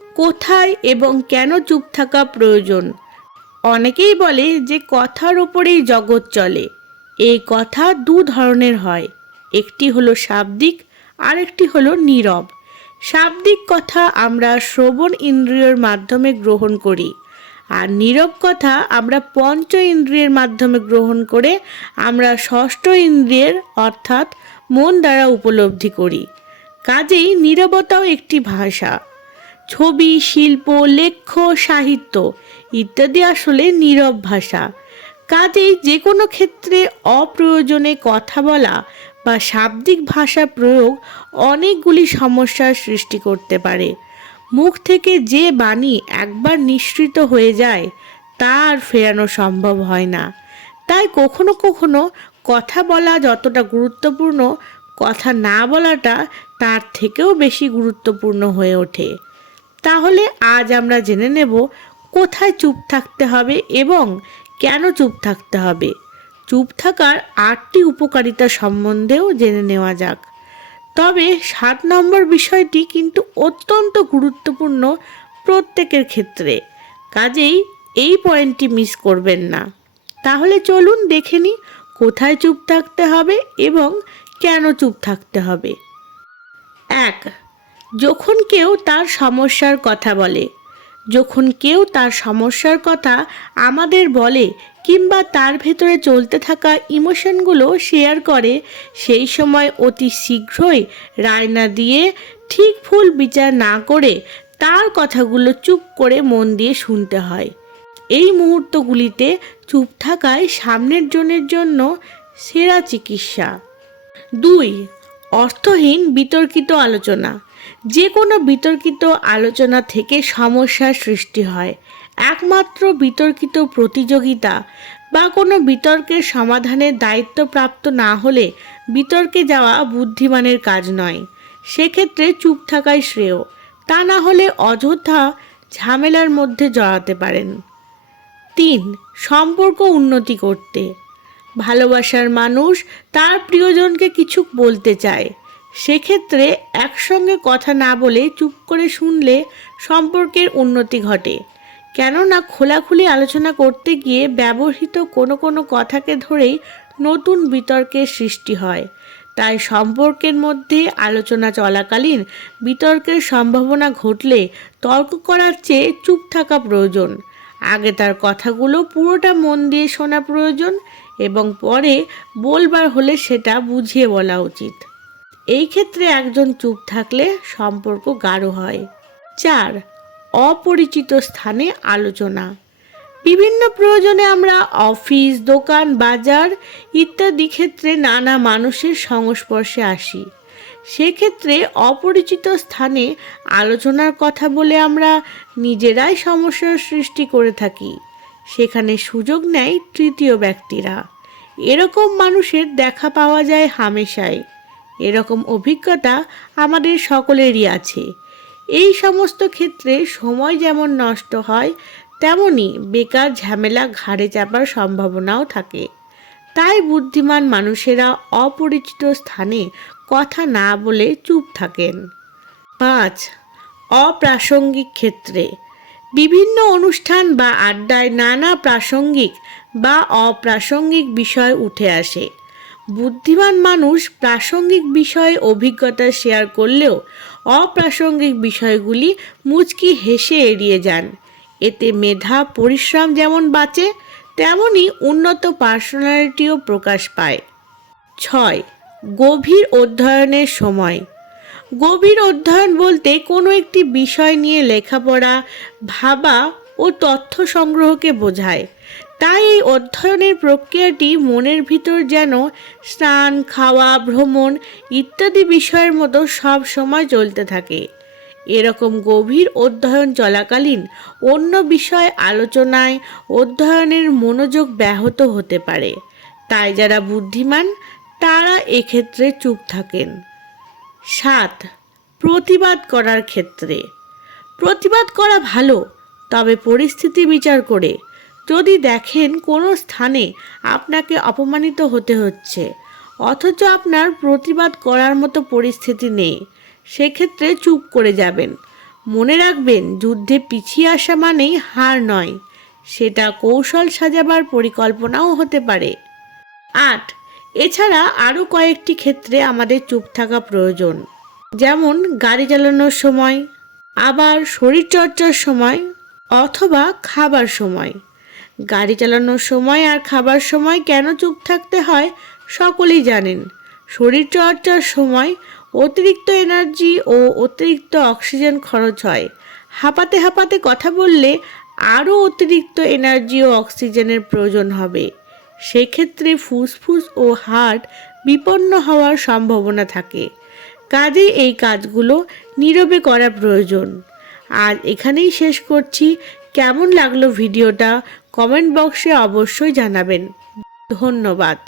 কোথায় এবং কেন চুপ থাকা প্রয়োজন। অনেকেই বলে যে কথার উপরেই জগৎ চলে। এই কথা দু ধরনের হয়, একটি হলো শাব্দিক, আরেকটি হলো নীরব। শাব্দিক কথা আমরা শ্রবণ ইন্দ্রিয়ের মাধ্যমে গ্রহণ করি, আর নীরব কথা আমরা পঞ্চ ইন্দ্রিয়ের মাধ্যমে গ্রহণ করে আমরা ষষ্ঠ ইন্দ্রিয়ের অর্থাৎ মন দ্বারা উপলব্ধি করি। কাজেই নীরবতাও একটি ভাষা। ছবি, শিল্প, লেখ্য, সাহিত্য ইত্যাদি আসলে নীরব ভাষা। কাজেই যে কোনো ক্ষেত্রে অপ্রয়োজনে কথা বলা বা শাব্দিক ভাষা প্রয়োগ অনেকগুলি সমস্যার সৃষ্টি করতে পারে। মুখ থেকে যে বাণী একবার নিঃসৃত হয়ে যায় তা আর ফেরানো সম্ভব হয় না। তাই কখনো কখনো কথা বলা যতটা গুরুত্বপূর্ণ, কথা না বলাটা তার থেকেও বেশি গুরুত্বপূর্ণ হয়ে ওঠে। তাহলে আজ আমরা জেনে নেব কোথায় চুপ থাকতে হবে এবং কেন চুপ থাকতে হবে। চুপ থাকার 8টি উপকারিতা সম্বন্ধেও জেনে নেওয়া যাক। তবে 7 নম্বর বিষয়টি কিন্তু অত্যন্ত গুরুত্বপূর্ণ প্রত্যেকের ক্ষেত্রে, কাজেই এই পয়েন্টটি মিস করবেন না। তাহলে চলুন দেখে নিই কোথায় চুপ থাকতে হবে এবং কেন চুপ থাকতে হবে। 1. যখন কেউ তার সমস্যার কথা বলে। যখন কেউ তার সমস্যার কথা আমাদের বলে কিংবা তার ভেতরে চলতে থাকা ইমোশনগুলো শেয়ার করে, সেই সময় অতি শীঘ্রই রায় না দিয়ে, ঠিক ভুল বিচার না করে তার কথাগুলো চুপ করে মন দিয়ে শুনতে হয়। এই মুহূর্তগুলিতে চুপ থাকাই সামনের জনের জন্য সেরা চিকিৎসা। 2. অর্থহীন বিতর্কিত আলোচনা। যে কোনো বিতর্কিত আলোচনা থেকে সমস্যার সৃষ্টি হয়। একমাত্র বিতর্কিত প্রতিযোগিতা বা কোনো বিতর্কের সমাধানের দায়িত্বপ্রাপ্ত না হলে বিতর্কে যাওয়া বুদ্ধিমানের কাজ নয়। সেক্ষেত্রে চুপ থাকাই শ্রেয়, তা না হলে অযথা ঝামেলার মধ্যে জড়াতে পারেন। 3. সম্পর্ক উন্নতি করতে। ভালোবাসার মানুষ তার প্রিয়জনকে কিছু বলতে চায়, সেক্ষেত্রে একসঙ্গে কথা না বলে চুপ করে শুনলে সম্পর্কের উন্নতি ঘটে। কেননা খোলাখুলি আলোচনা করতে গিয়ে ব্যবহৃত কোনো কথাকে ধরেই নতুন বিতর্কের সৃষ্টি হয়। তাই সম্পর্কের মধ্যে আলোচনা চলাকালীন বিতর্কের সম্ভাবনা ঘটলে তর্ক করার চেয়ে চুপ থাকা প্রয়োজন। আগে তার কথাগুলো পুরোটা মন দিয়ে শোনা প্রয়োজন এবং পরে বলবার হলে সেটা বুঝিয়ে বলা উচিত। এই ক্ষেত্রে একজন চুপ থাকলে সম্পর্ক গাঢ় হয়। 4. অপরিচিত স্থানে আলোচনা। বিভিন্ন প্রয়োজনে আমরা অফিস, দোকান, বাজার ইত্যাদি ক্ষেত্রে নানা মানুষের সংস্পর্শে আসি। সেক্ষেত্রে অপরিচিত স্থানে আলোচনার কথা বলে আমরা নিজেরাই সমস্যার সৃষ্টি করে থাকি। সেখানে সুযোগ নেয় তৃতীয় ব্যক্তিরা। এরকম মানুষের দেখা পাওয়া যায় হামেশাই। এরকম অভিজ্ঞতা আমাদের সকলেরই আছে। এই সমস্ত ক্ষেত্রে সময় যেমন নষ্ট হয়, তেমনি বেকার ঝামেলা ঘাড়ে চাপার সম্ভাবনাও থাকে। তাই বুদ্ধিমান মানুষেরা অপরিচিত স্থানে কথা না বলে চুপ থাকেন। 5. অপ্রাসঙ্গিক ক্ষেত্রে। বিভিন্ন অনুষ্ঠান বা আড্ডায় নানা প্রাসঙ্গিক বা অপ্রাসঙ্গিক বিষয় উঠে আসে। বুদ্ধিমান মানুষ প্রাসঙ্গিক বিষয়ে অভিজ্ঞতা শেয়ার করলেও অপ্রাসঙ্গিক বিষয়গুলি মুচকি হেসে এড়িয়ে যান। এতে মেধা, পরিশ্রম যেমন বাঁচে, তেমনি উন্নত পার্সোনালিটিও প্রকাশ পায়। 6. গভীর অধ্যয়নের সময়। গভীর অধ্যয়ন বলতে কোনো একটি বিষয় নিয়ে লেখাপড়া, ভাবা ও তথ্য সংগ্রহকে বোঝায়। তাই এই অধ্যয়নের প্রক্রিয়াটি মনের ভিতর যেন স্নান, খাওয়া, ভ্রমণ ইত্যাদি বিষয়ের মতো সব সময় চলতে থাকে। এরকম গভীর অধ্যয়ন চলাকালীন অন্য বিষয় আলোচনায় অধ্যয়নের মনোযোগ ব্যাহত হতে পারে। তাই যারা বুদ্ধিমান তারা এক্ষেত্রে চুপ থাকেন। 7. প্রতিবাদ করার ক্ষেত্রে। প্রতিবাদ করা ভালো, তবে পরিস্থিতি বিচার করে। যদি দেখেন কোনো স্থানে আপনাকে অপমানিত হতে হচ্ছে অথচ আপনার প্রতিবাদ করার মতো পরিস্থিতি নেই, সেক্ষেত্রে চুপ করে যাবেন। মনে রাখবেন, যুদ্ধে পিছিয়ে আসা মানেই হার নয়, সেটা কৌশল সাজাবার পরিকল্পনাও হতে পারে। 8. এছাড়া আরও কয়েকটি ক্ষেত্রে আমাদের চুপ থাকা প্রয়োজন, যেমন গাড়ি চালানোর সময়, আবার শরীরচর্চার সময় অথবা খাবার সময়। গাড়ি চালানোর সময় আর খাবার সময় কেন চুপ থাকতে হয় সকলেই জানেন। শরীরচর্চার সময় অতিরিক্ত এনার্জি ও অতিরিক্ত অক্সিজেন খরচ হয়। হাঁপাতে হাঁপাতে কথা বললে আরও অতিরিক্ত এনার্জি ও অক্সিজেনের প্রয়োজন হবে। সেক্ষেত্রে ফুসফুস ও হার্ট বিপন্ন হওয়ার সম্ভাবনা থাকে। কাজেই এই কাজগুলো নীরবে করা প্রয়োজন। আজ এখানেই শেষ করছি। কেমন লাগলো ভিডিওটা কমেন্ট বক্সে অবশ্যই জানাবেন। ধন্যবাদ।